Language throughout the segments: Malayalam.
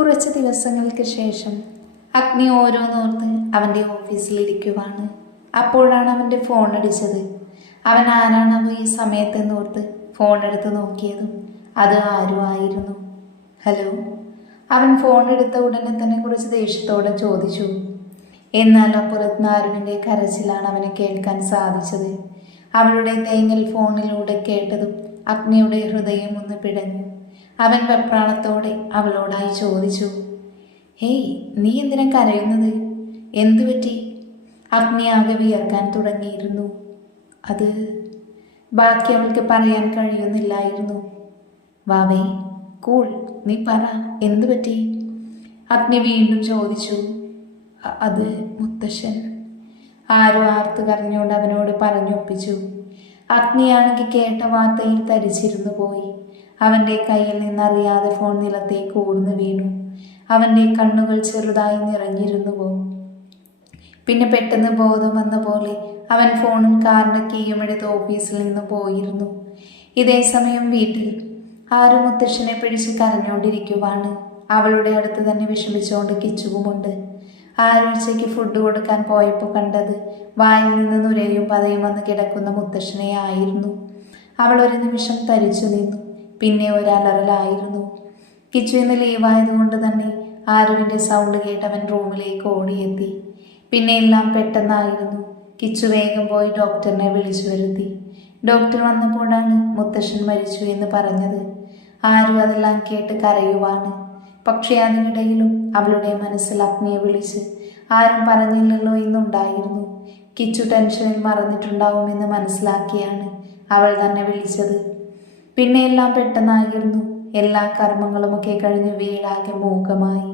കുറച്ച് ദിവസങ്ങൾക്ക് ശേഷം അഗ്നി ഓരോന്നോർത്ത് അവന്റെ ഓഫീസിലിരിക്കുവാണ് അപ്പോഴാണ് അവന്റെ ഫോൺ അടിച്ചത്. അവൻ ആരാണോ ഈ സമയത്തെന്നോർത്ത് ഫോൺ എടുത്ത് നോക്കിയതും അത് ആരും ആയിരുന്നു. ഹലോ അവൻ ഫോൺ എടുത്ത ഉടനെ തന്നെ കുറച്ച് ദേഷ്യത്തോടെ ചോദിച്ചു. എന്നാൽ അപ്പുറത്ത് നാരുവിന്റെ കരച്ചിലാണ് അവനെ കേൾക്കാൻ സാധിച്ചത്. അവളുടെ തേങ്ങൽ ഫോണിലൂടെ കേട്ടതും അഗ്നിയുടെ ഹൃദയം ഒന്ന് പിടഞ്ഞു. അവൻ വെപ്രാളത്തോടെ അവളോടായി ചോദിച്ചു ഹേയ് നീ എന്തിനാ കരയുന്നത്? എന്തു പറ്റി? അഗ്നി ആകെ വിയർക്കാൻ തുടങ്ങിയിരുന്നു. അത് ബാക്കി അവൾക്ക് പറയാൻ കഴിയുന്നില്ലായിരുന്നു. വാവേ കൂൾ നീ പറ എന്തു പറ്റി? അഗ്നി വീണ്ടും ചോദിച്ചു "അ- അത് മുത്തശ്ശൻ. ആരോ ആർത്ത് കരഞ്ഞുകൊണ്ട് അവനോട് പറഞ്ഞൊപ്പിച്ചു. അഗ്നിയാണെങ്കിൽ കേട്ട വാർത്തയിൽ തരിച്ചിരുന്നു പോയി. അവന്റെ കയ്യിൽ നിന്നറിയാതെ ഫോൺ നിലത്തേക്ക് ഊർന്നു വീണു. അവന്റെ കണ്ണുകൾ ചെറുതായി നിറഞ്ഞിരുന്നു പോകും പിന്നെ പെട്ടെന്ന് ബോധം വന്ന പോലെ അവൻ ഫോണും കാറിന്റെ കീയും എടുത്ത് ഓഫീസിൽ നിന്ന് പോയിരുന്നു. ഇതേ സമയം വീട്ടിൽ ആരും മുത്തശ്ശനെ പിടിച്ച് കരഞ്ഞുകൊണ്ടിരിക്കുവാണ് അവളുടെ അടുത്ത് തന്നെ വിഷമിച്ചുകൊണ്ട് കിച്ചുവുമുണ്ട്. ആരോഴ്ചയ്ക്ക് ഫുഡ് കൊടുക്കാൻ പോയപ്പോൾ കണ്ടത് വായിൽ നിന്ന് നുരയും പതയും വന്ന് കിടക്കുന്ന മുത്തശ്ശനെ ആയിരുന്നു അവൾ ഒരു നിമിഷം തരിച്ചു നിന്നു. പിന്നെ ഒരലറലായിരുന്നു. കിച്ചു ഇന്ന് ലീവായതുകൊണ്ട് തന്നെ ആരുവിന്റെ സൗണ്ട് കേട്ടവൻ റൂമിലേക്ക് ഓടിയെത്തി. പിന്നെ എല്ലാം പെട്ടെന്നായിരുന്നു. കിച്ചു വേഗം പോയി ഡോക്ടറിനെ വിളിച്ചു വരുത്തി. ഡോക്ടർ വന്നപ്പോഴാണ് മുത്തശ്ശൻ മരിച്ചു എന്ന് പറഞ്ഞത്. ആരും അതെല്ലാം കേട്ട് കരയുവാണ്. പക്ഷേ അതിനിടയിലും അവളുടെ മനസ്സിൽ അഗ്നിയെ വിളിച്ച് ആരും പറഞ്ഞില്ലല്ലോ എന്നുണ്ടായിരുന്നു. കിച്ചു ടെൻഷനിൽ മറന്നിട്ടുണ്ടാവുമെന്ന് മനസ്സിലാക്കിയാണ് അവൾ തന്നെ വിളിച്ചത്. പിന്നെ എല്ലാം പെട്ടെന്നായിരുന്നു. എല്ലാ കർമ്മങ്ങളുമൊക്കെ കഴിഞ്ഞ് വീടാകെ മൂകമായി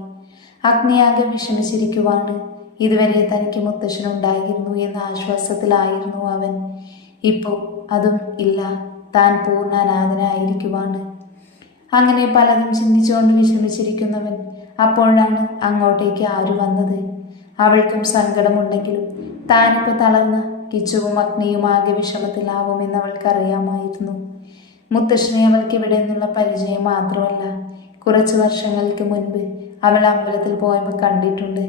അഗ്നിയാകെ വിഷമിച്ചിരിക്കുവാണ്. ഇതുവരെ തനിക്ക് മുത്തശ്ശനുണ്ടായിരുന്നു എന്ന ആശ്വാസത്തിലായിരുന്നു അവൻ. ഇപ്പോൾ അതും ഇല്ല. താൻ പൂർണ അനാഥനായിരിക്കുവാണ് അങ്ങനെ പലതും ചിന്തിച്ചുകൊണ്ട് വിഷമിച്ചിരിക്കുന്നവൻ അപ്പോഴാണ് അങ്ങോട്ടേക്ക് ആര് വന്നത്. അവൾക്കും സങ്കടമുണ്ടെങ്കിലും താനിപ്പോൾ തളർന്ന കിച്ചുവും അഗ്നിയും ആകെ വിഷമത്തിലാവുമെന്ന് അവൾക്കറിയാമായിരുന്നു. മുത്തശ്ശനെ അവൾക്ക് ഇവിടെ നിന്നുള്ള പരിചയം മാത്രമല്ല കുറച്ച് വർഷങ്ങൾക്ക് മുൻപ് അവൾ അമ്പലത്തിൽ പോയപ്പോൾ കണ്ടിട്ടുണ്ട്.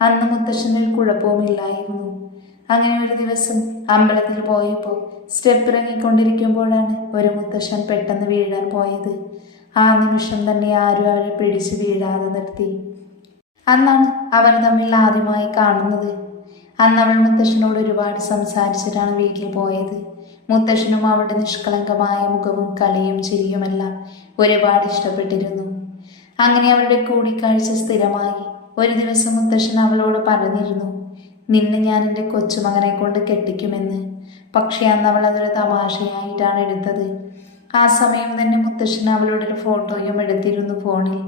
അന്ന് മുത്തശ്ശനിൽ കുഴപ്പവുമില്ലായിരുന്നു. അങ്ങനെ ഒരു ദിവസം അമ്പലത്തിൽ പോയപ്പോൾ സ്റ്റെപ്പ് ഇറങ്ങിക്കൊണ്ടിരിക്കുമ്പോഴാണ് ഒരു മുത്തശ്ശൻ പെട്ടെന്ന് വീഴാൻ പോയത്. ആ നിമിഷം തന്നെ ആരും അവരെ പിടിച്ച് വീഴാതെ നിർത്തി. അന്നാണ് അവർ തമ്മിൽ ആദ്യമായി കാണുന്നത്. അന്ന് അവൾ മുത്തശ്ശനോട് ഒരുപാട് സംസാരിച്ചിട്ടാണ് വീട്ടിൽ പോയത്. മുത്തശ്ശനും അവളുടെ നിഷ്കളങ്കമായ മുഖവും കളിയും ചിരിയുമെല്ലാം ഒരുപാട് ഇഷ്ടപ്പെട്ടിരുന്നു. അങ്ങനെ അവരുടെ കൂടിക്കാഴ്ച സ്ഥിരമായി. ഒരു ദിവസം മുത്തശ്ശൻ അവളോട് പറഞ്ഞിരുന്നു നിന്നെ ഞാൻ എന്റെ കൊച്ചുമകനെ കൊണ്ട് കെട്ടിക്കുമെന്ന്. പക്ഷേ അന്ന് അവൾ അതൊരു തമാശയായിട്ടാണ് എടുത്തത്. ആ സമയം തന്നെ മുത്തശ്ശൻ അവളുടെ ഒരു ഫോട്ടോയും എടുത്തിരുന്നു ഫോണിൽ.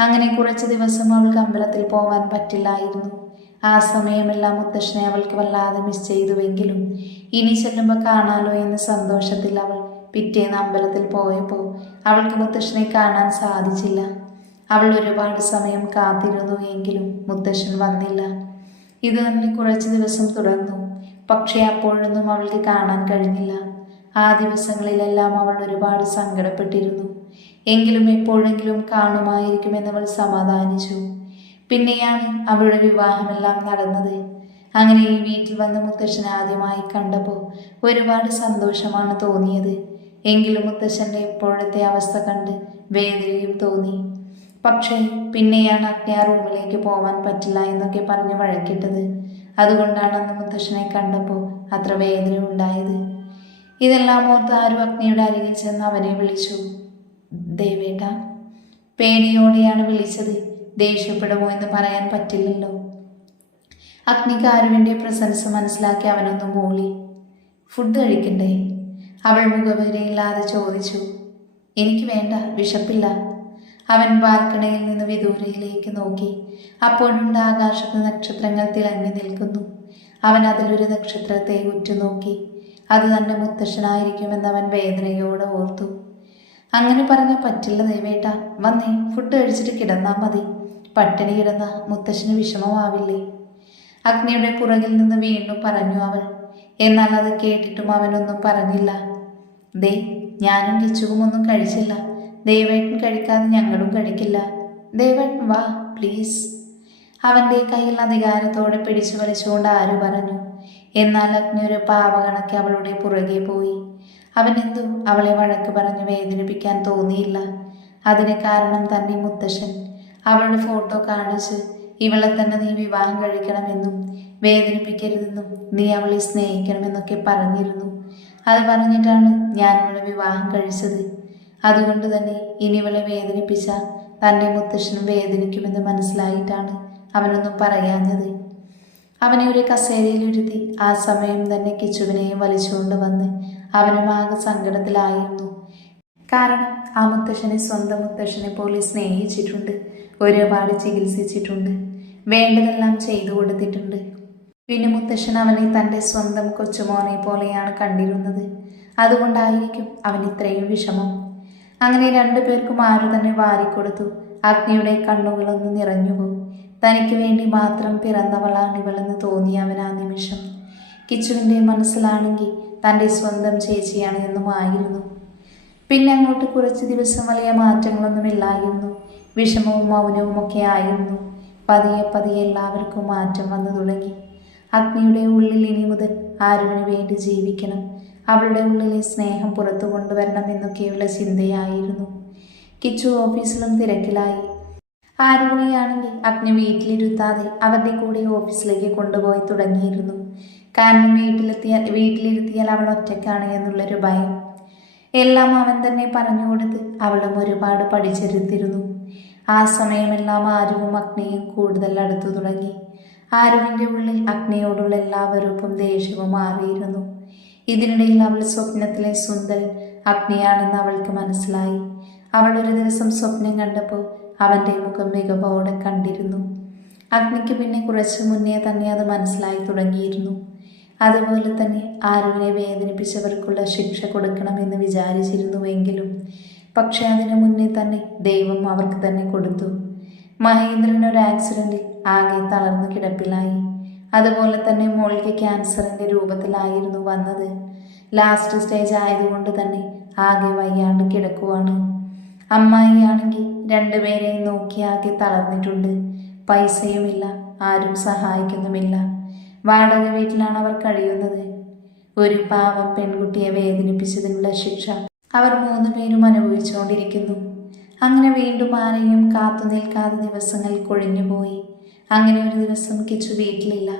അങ്ങനെ കുറച്ച് ദിവസം അവൾക്ക് അമ്പലത്തിൽ പോകാൻ പറ്റില്ലായിരുന്നു. ആ സമയമെല്ലാം മുത്തശ്ശനെ അവൾക്ക് വല്ലാതെ മിസ് ചെയ്തുവെങ്കിലും ഇനി ചെല്ലുമ്പോൾ കാണാലോ എന്ന സന്തോഷത്തിൽ അവൾ പിറ്റേന്ന് അമ്പലത്തിൽ പോയപ്പോൾ അവൾക്ക് മുത്തശ്ശനെ കാണാൻ സാധിച്ചില്ല. അവൾ ഒരുപാട് സമയം കാത്തിരുന്നു എങ്കിലും മുത്തശ്ശൻ വന്നില്ല. ഇത് തന്നെ കുറച്ച് ദിവസം തുടർന്നു. പക്ഷേ അപ്പോഴൊന്നും അവൾക്ക് കാണാൻ കഴിഞ്ഞില്ല. ആ ദിവസങ്ങളിലെല്ലാം അവൾ ഒരുപാട് സങ്കടപ്പെട്ടിരുന്നു. എങ്കിലും എപ്പോഴെങ്കിലും കാണുമായിരിക്കുമെന്ന് അവൾ സമാധാനിച്ചു. പിന്നെയാണ് അവളുടെ വിവാഹമെല്ലാം നടന്നത്. അങ്ങനെ ഈ വീട്ടിൽ വന്ന് മുത്തശ്ശൻ ആദ്യമായി കണ്ടപ്പോൾ ഒരുപാട് സന്തോഷമാണ് തോന്നിയത്. എങ്കിലും മുത്തശ്ശന്റെ ഇപ്പോഴത്തെ അവസ്ഥ കണ്ട് വേദനയും തോന്നി. പക്ഷേ പിന്നെയാണ് അഗ്നി ആ റൂമിലേക്ക് പോവാൻ പറ്റില്ല എന്നൊക്കെ പറഞ്ഞ് വഴക്കിട്ടത്. അതുകൊണ്ടാണ് അന്ന് മുത്തശ്ശനെ കണ്ടപ്പോൾ അത്ര വേദന ഉണ്ടായത് ഇതെല്ലാം ഓർത്ത് ആരും അഗ്നിയുടെ അരികിൽ ചെന്ന് അവനെ വിളിച്ചു? ദേവേട്ട പേടിയോടെയാണ് വിളിച്ചത്. ദേഷ്യപ്പെടുമോ എന്ന് പറയാൻ പറ്റില്ലല്ലോ. അഗ്നിക്ക് ആരുവിന്റെ പ്രസൻസ് മനസ്സിലാക്കി അവനൊന്ന് മൂളി. ഫുഡ് കഴിക്കണ്ടേ? അവൾ മുഖവരയില്ലാതെ ചോദിച്ചു. എനിക്ക് വേണ്ട വിശപ്പില്ല. അവൻ ബാൽക്കണിയിൽ നിന്ന് വിദൂരയിലേക്ക് നോക്കി. അപ്പോഴുണ്ട് ആകാശത്ത് നക്ഷത്രങ്ങൾ തിളങ്ങി നിൽക്കുന്നു. അവൻ അതിലൊരു നക്ഷത്രത്തെ ഉറ്റുനോക്കി. അത് തന്റെ മുത്തശ്ശനായിരിക്കുമെന്ന് അവൻ വേദനയോടെ ഓർത്തു. അങ്ങനെ പറഞ്ഞാൽ പറ്റില്ല ദൈവേട്ട. വന്നേ ഫുഡ് കഴിച്ചിട്ട് കിടന്നാൽ മതി. പട്ടിണി കിടന്ന മുത്തശ്ശന് വിഷമമാവില്ലേ? അഗ്നിയുടെ പുറകിൽ നിന്ന് വീണ്ടും പറഞ്ഞു അവൻ എന്നാൽ അത് കേട്ടിട്ടും അവനൊന്നും പറഞ്ഞില്ല. ദേ ഞാനും കിച്ചുവും ഒന്നും കഴിച്ചില്ല. ദേവേട്ടൻ കഴിക്കാതെ ഞങ്ങളും കഴിക്കില്ല. ദേവൻ വാ പ്ലീസ് അവന്റെ കയ്യിൽ അധികാരത്തോടെ പിടിച്ചു വലിച്ചുകൊണ്ട് ആര് പറഞ്ഞു. എന്നാൽ അഗ്നി ഒരു പാവകണക്ക് അവളുടെ പുറകെ പോയി. അവനെന്തു? അവളെ വഴക്ക് പറഞ്ഞ് വേദനിപ്പിക്കാൻ തോന്നിയില്ല. അതിന് കാരണം തന്നെ മുത്തശ്ശൻ. അവളുടെ ഫോട്ടോ കാണിച്ച് ഇവളെ തന്നെ നീ വിവാഹം കഴിക്കണമെന്നും വേദനിപ്പിക്കരുതെന്നും നീ അവളെ സ്നേഹിക്കണമെന്നൊക്കെ പറഞ്ഞിരുന്നു. അത് പറഞ്ഞിട്ടാണ് ഞാൻ ഇവളെ വിവാഹം കഴിച്ചത്. അതുകൊണ്ട് തന്നെ ഇനി ഇവളെ വേദനിപ്പിച്ച തന്റെ മുത്തശ്ശനും വേദനിക്കുമെന്ന് മനസ്സിലായിട്ടാണ് അവനൊന്നും പറയാഞ്ഞത്. അവനെ ഒരു കസേരയിലിരുത്തി ആ സമയം തന്നെ കിച്ചുവിനെയും വലിച്ചുകൊണ്ട് വന്ന് അവനും ആകെ സങ്കടത്തിലായിരുന്നു. കാരണം ആ മുത്തശ്ശനെ സ്വന്തം മുത്തശ്ശനെ പോലെ സ്നേഹിച്ചിട്ടുണ്ട്. ഒരുപാട് ചികിത്സിച്ചിട്ടുണ്ട്. വേണ്ടതെല്ലാം ചെയ്തു കൊടുത്തിട്ടുണ്ട്. പിന്നെ മുത്തശ്ശൻ അവനെ തന്റെ സ്വന്തം കൊച്ചുമോനെ പോലെയാണ് കണ്ടിരുന്നത്. അതുകൊണ്ടായിരിക്കും അവൻ ഇത്രയും വിഷമം. അങ്ങനെ രണ്ടു പേർക്കും ആരു തന്നെ വാരിക്കൊടുത്തു. അഗ്നിയുടെ കണ്ണുകളൊന്ന് നിറഞ്ഞുപോയി തനിക്ക് വേണ്ടി മാത്രം പിറന്നവളാണിവളെന്ന് തോന്നിയ അവൻ ആ നിമിഷം. കിച്ചുവിന്റെ മനസ്സിലാണെങ്കിൽ തന്റെ സ്വന്തം ചേച്ചിയാണ് എന്നുമായിരുന്നു പിന്നെ അങ്ങോട്ട് കുറച്ച് ദിവസം വലിയ മാറ്റങ്ങളൊന്നുമില്ലായിരുന്നു. വിഷമവും മൗനവും ഒക്കെ ആയിരുന്നു. പതിയെ പതിയെ എല്ലാവർക്കും മാറ്റം വന്നു തുടങ്ങി. അഗ്നിയുടെ ഉള്ളിൽ ഇനി മുതൽ ആരുവിന് വേണ്ടി ജീവിക്കണം? അവളുടെ ഉള്ളിലെ സ്നേഹം പുറത്തു കൊണ്ടുവരണം എന്നൊക്കെയുള്ള ചിന്തയായിരുന്നു. കിച്ചു ഓഫീസിലും തിരക്കിലായി. ആരുവിനെയാണെങ്കിൽ അഗ്നി വീട്ടിലിരുത്താതെ അവരുടെ കൂടെ ഓഫീസിലേക്ക് കൊണ്ടുപോയി തുടങ്ങിയിരുന്നു. കാരണം വീട്ടിലെത്തിയാൽ വീട്ടിലിരുത്തിയാൽ അവൾ ഒറ്റയ്ക്കാണ് എന്നുള്ളൊരു ഭയം. എല്ലാം അവൻ തന്നെ പറഞ്ഞു കൊടുത്ത് അവളും ഒരുപാട് പഠിച്ചെടുത്തിരുന്നു. ആ സമയമെല്ലാം ആരുവും അഗ്നിയും കൂടുതൽ അടുത്തു തുടങ്ങി. ആരുവിന്റെ ഉള്ളിൽ അഗ്നിയോടുള്ള എല്ലാ വെറുപ്പും ദേഷ്യവും മാറിയിരുന്നു. ഇതിനിടയിൽ അവൾ സ്വപ്നത്തിലെ സുന്ദർ അഗ്നിയാണെന്ന് അവൾക്ക് മനസ്സിലായി. അവൾ ഒരു ദിവസം സ്വപ്നം കണ്ടപ്പോൾ അവന്റെ മുഖം മികവോടെ കണ്ടിരുന്നു. അഗ്നിക്ക് പിന്നെ കുറച്ച് മുന്നേ തന്നെ അത് മനസ്സിലായി തുടങ്ങിയിരുന്നു. അതുപോലെ തന്നെ ആരുവിനെ വേദനിപ്പിച്ചവർക്കുള്ള ശിക്ഷ കൊടുക്കണമെന്ന് വിചാരിച്ചിരുന്നുവെങ്കിലും പക്ഷെ അതിനു മുന്നേ തന്നെ ദൈവം അവർക്ക് തന്നെ കൊടുത്തു. മഹേന്ദ്രൻ ഒരു ആക്സിഡന്റിൽ ആകെ തളർന്നു കിടപ്പിലായി. അതുപോലെ തന്നെ മോൾക്ക് ക്യാൻസറിന്റെ രൂപത്തിലായിരുന്നു വന്നത്. ലാസ്റ്റ് സ്റ്റേജ് ആയതുകൊണ്ട് തന്നെ ആകെ വയ്യാണ്ട് കിടക്കുവാണ്. അമ്മായിയാണെങ്കിൽ രണ്ടുപേരെയും നോക്കി ആകെ തളർന്നിട്ടുണ്ട്. പൈസയുമില്ല ആരും സഹായിക്കുന്നുമില്ല. വാടക വീട്ടിലാണ് അവർ കഴിയുന്നത്. ഒരു പാവം പെൺകുട്ടിയെ വേദനിപ്പിച്ചതിനുള്ള ശിക്ഷ അവർ മൂന്ന് പേരും അനുഭവിച്ചുകൊണ്ടിരിക്കുന്നു. അങ്ങനെ വീണ്ടും ആരെയും കാത്തുനിൽക്കാതെ ദിവസങ്ങൾ കൊഴിഞ്ഞുപോയി അങ്ങനെ ഒരു ദിവസം കിച്ചു വീട്ടിലില്ല.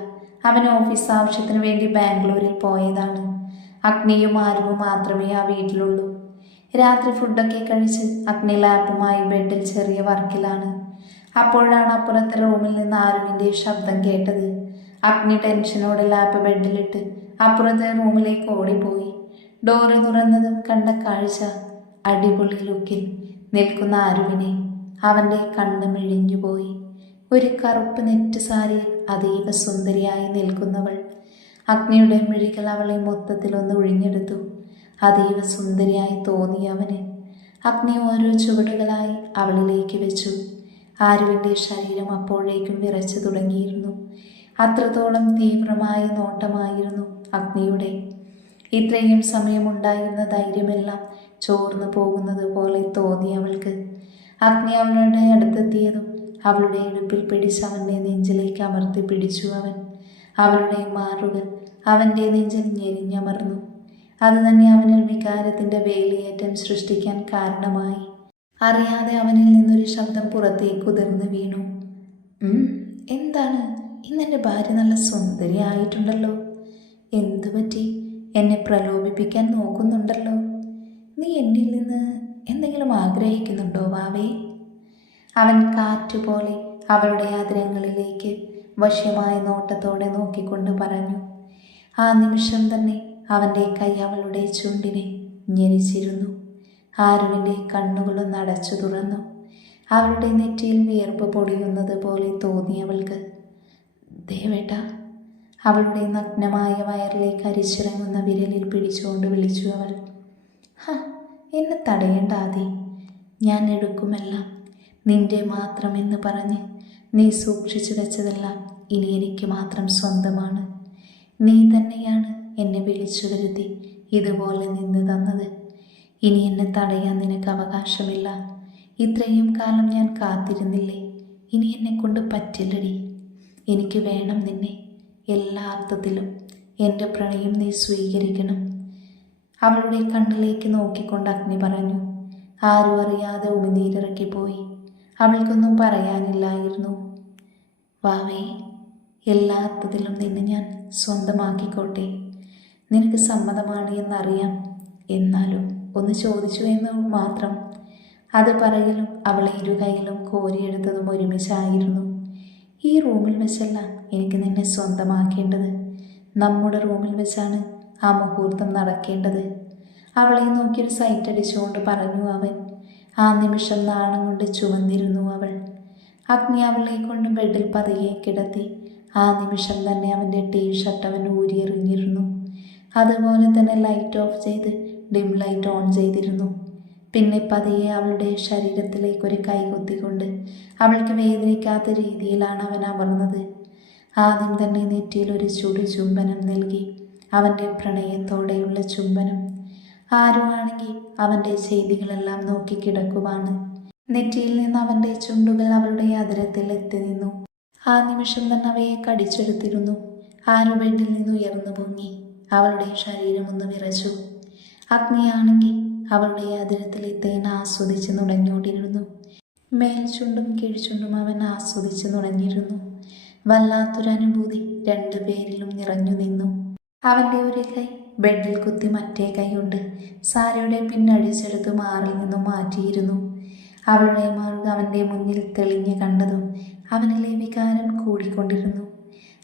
അവൻ ഓഫീസ് ആവശ്യത്തിന് വേണ്ടി ബാംഗ്ലൂരിൽ പോയതാണ്. അഗ്നിയും ആരുവും മാത്രമേ ആ വീട്ടിലുള്ളൂ. രാത്രി ഫുഡൊക്കെ കഴിച്ച് അഗ്നി ലാപ്പുമായി ബെഡിൽ ചെറിയ വർക്കിലാണ്. അപ്പോഴാണ് അപ്പുറത്തെ റൂമിൽ നിന്ന് ആരുവിന്റെ ശബ്ദം കേട്ടത്. അഗ്നി ടെൻഷനോടെ ലാപ്പ് ബെഡിലിട്ട് അപ്പുറത്തെ റൂമിലേക്ക് ഓടിപ്പോയി. ഡോറ് തുറന്നതും കണ്ട കാഴ്ച അടിപൊളി ലുക്കിൽ നിൽക്കുന്ന അരുവിനെ അവന്റെ കണ്ണ് മിഴിഞ്ഞുപോയി. ഒരു കറുപ്പ് നെറ്റ് സാരിയിൽ അതീവ സുന്ദരിയായി നിൽക്കുന്നവൾ അഗ്നിയുടെ മിഴികൾ അവളെ മൊത്തത്തിലൊന്ന് ഒഴിഞ്ഞെടുത്തു. അതീവ സുന്ദരിയായി തോന്നി അവന്. അഗ്നി ഓരോ ചുവടുകളായി അവളിലേക്ക് വെച്ചു. ആരുവിന്റെ ശരീരം അപ്പോഴേക്കും വിറച്ചു തുടങ്ങിയിരുന്നു. അത്രത്തോളം തീവ്രമായ നോട്ടമായിരുന്നു അഗ്നിയുടെ. ഇത്രയും സമയമുണ്ടായിരുന്ന ധൈര്യമെല്ലാം ചോർന്നു പോകുന്നത് പോലെ തോന്നി അവൾക്ക്. അഗ്നി അവളുടെ അടുത്തെത്തിയതും അവളുടെ ഇടുപ്പിൽ പിടിച്ച് അവന്റെ നെഞ്ചിലേക്ക് അമർത്തി പിടിച്ചു അവൻ. അവളുടെ മാറുകൾ അവന്റെ നെഞ്ചിൽ ഞെരിഞ്ഞമർന്നു. അത് തന്നെ അവനിൽ വികാരത്തിന്റെ വേലിയേറ്റം സൃഷ്ടിക്കാൻ കാരണമായി. അറിയാതെ അവനിൽ നിന്നൊരു ശബ്ദം പുറത്തേക്ക് ഉതിർന്നു വീണു. എന്താണ്? ഇന്നെന്റെ ഭാര്യ നല്ല സുന്ദരിയായിട്ടുണ്ടല്ലോ. എന്തു പറ്റി? എന്നെ പ്രലോഭിപ്പിക്കാൻ നോക്കുന്നുണ്ടല്ലോ. നീ എന്നിൽ നിന്ന് എന്തെങ്കിലും ആഗ്രഹിക്കുന്നുണ്ടോ വാവേ? അവൻ കാറ്റുപോലെ അവളുടെ ആദരങ്ങളിലേക്ക് വശ്യമായ നോട്ടത്തോടെ നോക്കിക്കൊണ്ട് പറഞ്ഞു ആ നിമിഷം തന്നെ അവന്റെ കൈ അവളുടെ ചുണ്ടിനെ ഞെരിച്ചിരുന്നു. ആരുവിന്റെ കണ്ണുകളൊന്ന് അടച്ചു തുറന്നു. അവളുടെ നെറ്റിയിൽ വിയർപ്പ് പൊടിയുന്നത് പോലെ തോന്നി അവൾക്ക്. ദേവേട്ട അവളുടെ നഗ്നമായ വയറിലേക്ക് അരിച്ചിറങ്ങുന്ന വിരലിൽ പിടിച്ചുകൊണ്ട് വിളിച്ചു അവൾ. ഹ എന്നെ തടയേണ്ട ആദി. ഞാൻ എടുക്കുമെല്ലാം നിന്റെ മാത്രമെന്ന് പറഞ്ഞ് നീ സൂക്ഷിച്ചു വെച്ചതെല്ലാം ഇനി എനിക്ക് മാത്രം സ്വന്തമാണ്. നീ തന്നെയാണ് എന്നെ വിളിച്ചു വരുത്തി ഇതുപോലെ നിന്ന് തന്നത്. ഇനി എന്നെ തടയാൻ നിനക്ക് അവകാശമില്ല. ഇത്രയും കാലം ഞാൻ കാത്തിരുന്നില്ലേ? ഇനി എന്നെ കൊണ്ട് പറ്റില്ലടി. എനിക്ക് വേണം നിന്നെ എല്ലാ അർത്ഥത്തിലും. എന്റെ പ്രണയം നീ സ്വീകരിക്കണം. അവളുടെ കണ്ണിലേക്ക് നോക്കിക്കൊണ്ട് അഗ്നി പറഞ്ഞു. ആരും അറിയാതെ ഉമിനീരിറക്കിപ്പോയി. അവൾക്കൊന്നും പറയാനില്ലായിരുന്നു. വാവേ എല്ലാ അർത്ഥത്തിലും നിന്നെ ഞാൻ സ്വന്തമാക്കിക്കോട്ടെ. നിനക്ക് സമ്മതമാണ് എന്നറിയാം. എന്നാലും ഒന്ന് ചോദിച്ചു എന്ന് മാത്രം. അത് പറയലും അവളെ ഇരുകൈയിലും കോരിയെടുത്തതും ഒരുമിച്ചായിരുന്നു. ഈ റൂമിൽ വെച്ചല്ല എനിക്ക് നിന്നെ സ്വന്തമാക്കേണ്ടത്. നമ്മുടെ റൂമിൽ വെച്ചാണ് ആ മുഹൂർത്തം നടക്കേണ്ടത്. അവളെ നോക്കിയൊരു സൈറ്റ് അടിച്ചുകൊണ്ട് പറഞ്ഞു അവൻ. ആ നിമിഷം നാണം കൊണ്ട് ചുവന്നിരുന്നു അവൾ. അഗ്നി അവളെ കൊണ്ട് ബെഡിൽ പതിയെ കിടത്തി. ആ നിമിഷം തന്നെ അവന്റെ ടീ ഷർട്ട് അവൻ ഊരിയെറിഞ്ഞിരുന്നു. അതുപോലെ തന്നെ ലൈറ്റ് ഓഫ് ചെയ്ത് ഡിം ലൈറ്റ് ഓൺ ചെയ്തിരുന്നു. പിന്നെ പതിയെ അവളുടെ ശരീരത്തിലേക്ക് ഒരു കൈ കുത്തിക്കൊണ്ട് അവൾക്ക് വേദനിക്കാത്ത രീതിയിലാണ് അവൻ അമർന്നത്. ആദ്യം തന്നെ നെറ്റിയിൽ ഒരു ചുടു ചുംബനം നൽകി അവന്റെ പ്രണയത്തോടെയുള്ള ചുംബനം. ആരുമാണെങ്കിൽ അവന്റെ ചെയ്തികളെല്ലാം നോക്കിക്കിടക്കുവാണ്. നെറ്റിയിൽ നിന്ന് അവന്റെ ചുണ്ടുകൾ അവളുടെ അതിരത്തിൽ എത്തി നിന്നു. ആ നിമിഷം തന്നെ അവയെ കടിച്ചെടുത്തിരുന്നു. ആരു നിന്ന് ഉയർന്നു പൊങ്ങി. അവളുടെ ശരീരം ഒന്ന് വിറച്ചു. അഗ്നിയാണെങ്കിൽ അവളുടെ അതിരത്തിലെ തേൻ ആസ്വദിച്ച് നുടഞ്ഞുകൊണ്ടിരുന്നു മേൽചുണ്ടും കീഴ്ചുണ്ടും അവൻ ആസ്വദിച്ച് നുടഞ്ഞിരുന്നു വല്ലാത്തൊരനുഭൂതി രണ്ടുപേരിലും നിറഞ്ഞു നിന്നു. അവന്റെ ഒരു കൈ ബെഡിൽ കുത്തി മറ്റേ കൈയുണ്ട്. സാരയുടെ പിന്നടിച്ചെടുത്ത് മാറിൽ നിന്നും മാറ്റിയിരുന്നു. അവളുടെ മാർഗ് അവന്റെ മുന്നിൽ തെളിഞ്ഞു കണ്ടതും അവനിലെ വികാരം കൂടിക്കൊണ്ടിരുന്നു.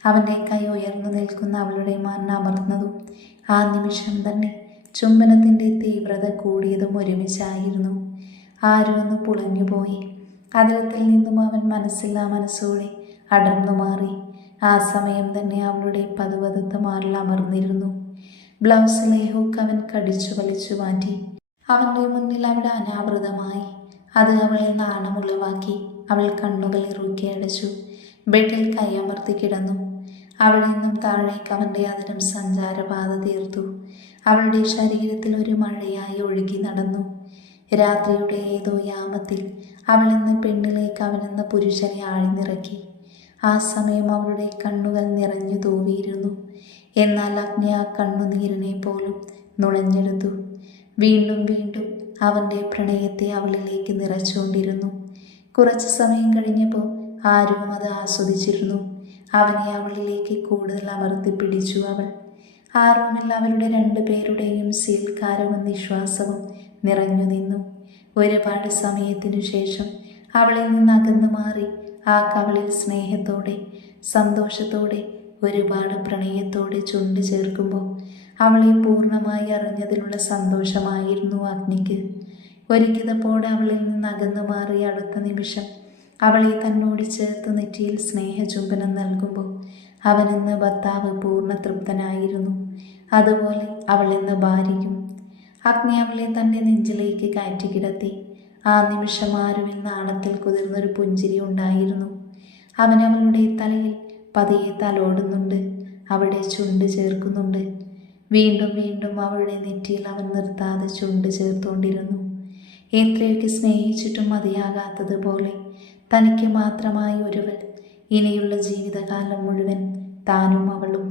അവന്റെ കൈ ഉയർന്നു നിൽക്കുന്ന അവളുടെ മാറിന് അമർന്നതും ആ നിമിഷം തന്നെ ചുംബനത്തിന്റെ തീവ്രത കൂടിയതും ഒരുമിച്ചായിരുന്നു. ആരും ഒന്ന് പുളഞ്ഞുപോയി അതിലത്തിൽ നിന്നും അവൻ മനസ്സില്ലാ മനസ്സോടെ അടർന്നു മാറി. ആ സമയം തന്നെ അവളുടെ പതുപതുത്ത മാറിൽ അമർന്നിരുന്നു. ബ്ലൗസിലെ ഹുക്ക് അവൻ കടിച്ചു വലിച്ചു മാറ്റി. അവന്റെ മുന്നിൽ അവിടെ അനാവൃതമായി. അത് അവളെ നാണമുള്ളവാക്കി അവൾ കണ്ണുകൾ ഇറുക്കി അടച്ചു. ബെഡിൽ കൈയമർത്തി കിടന്നു. അവിടെ നിന്നും താഴേക്ക് അവന്റെ അതിരം സഞ്ചാരപാത തീർത്തു. അവളുടെ ശരീരത്തിൽ ഒരു മഴയായി ഒഴുകി നടന്നു. രാത്രിയുടെ ഏതോ യാമത്തിൽ അവളെന്ന പെണ്ണിലേക്ക് അവനെന്ന പുരുഷനെ ആഴ്ന്നിറക്കി. ആ സമയം അവളുടെ കണ്ണുകൾ നിറഞ്ഞു തൂവിയിരുന്നു. എന്നാൽ അഗ്നി ആ കണ്ണുനീരിനെ പോലും നുണഞ്ഞെടുത്തു വീണ്ടും വീണ്ടും അവന്റെ പ്രണയത്തെ അവളിലേക്ക് നിറച്ചുകൊണ്ടിരുന്നു. കുറച്ച് സമയം കഴിഞ്ഞപ്പോൾ ആരും അത് ആസ്വദിച്ചിരുന്നു. അവനെ അവളിലേക്ക് കൂടുതൽ അമർത്തി പിടിച്ചു അവൾ. ആ റൂമിൽ അവരുടെ രണ്ടുപേരുടെയും സീൽക്കാരവും നിശ്വാസവും നിറഞ്ഞു നിന്നു. ഒരുപാട് സമയത്തിനു ശേഷം അവളിൽ നിന്ന് അകന്നു മാറി ആ കവളിൽ സ്നേഹത്തോടെ സന്തോഷത്തോടെ ഒരുപാട് പ്രണയത്തോടെ ചുണ്ട് ചേർക്കുമ്പോൾ അവളെ പൂർണമായി അറിഞ്ഞതിലുള്ള സന്തോഷമായിരുന്നു അഗ്നിക്ക്. ഒരുക്കിതപ്പോടെ അവളിൽ നിന്ന് അകന്നു മാറി അടുത്ത നിമിഷം അവളെ തന്നോട് ചേർത്ത് നെറ്റിയിൽ സ്നേഹചുംബനം നൽകുമ്പോൾ അവനെന്ന് ഭർത്താവ് പൂർണ തൃപ്തനായിരുന്നു. അതുപോലെ അവളെന്ന ഭാര്യയും. അഗ്നി അവളെ തന്റെ നെഞ്ചിലേക്ക് കയറ്റി കിടത്തി. ആ നിമിഷം ആരുവിൽ നാണത്തിൽ കുതിർന്നൊരു പുഞ്ചിരി ഉണ്ടായിരുന്നു. അവൻ അവളുടെ തലയിൽ പതിയെ തലോടുന്നുണ്ട്. അവിടെ ചുണ്ട് ചേർക്കുന്നുണ്ട്. വീണ്ടും വീണ്ടും അവളുടെ നെറ്റിയിൽ അവൻ നിർത്താതെ ചുണ്ട് ചേർത്തുകൊണ്ടിരുന്നു എത്രയൊക്കെ സ്നേഹിച്ചിട്ടും മതിയാകാത്തതുപോലെ തനിക്ക് മാത്രമായി ഒരുവൾ ഇനിയുള്ള ജീവിതകാലം മുഴുവൻ താനും അവളും.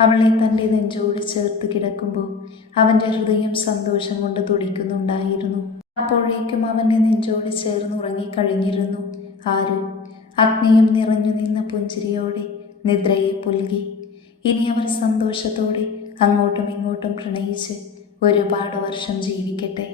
അവളെ തന്റെ നെഞ്ചോട് ചേർത്ത് കിടക്കുമ്പോൾ അവന്റെ ഹൃദയം സന്തോഷം കൊണ്ട് തുടിക്കുന്നുണ്ടായിരുന്നു. അപ്പോഴേക്കും അവന്റെ നെഞ്ചോട് ചേർന്ന് ഉറങ്ങിക്കഴിഞ്ഞിരുന്നു ആരും. അഗ്നിയും നിറഞ്ഞു നിന്ന പുഞ്ചിരിയോടെ നിദ്രയെ പുൽകി. ഇനി അവർ സന്തോഷത്തോടെ അങ്ങോട്ടും ഇങ്ങോട്ടും പ്രണയിച്ച് ഒരുപാട് വർഷം ജീവിക്കട്ടെ.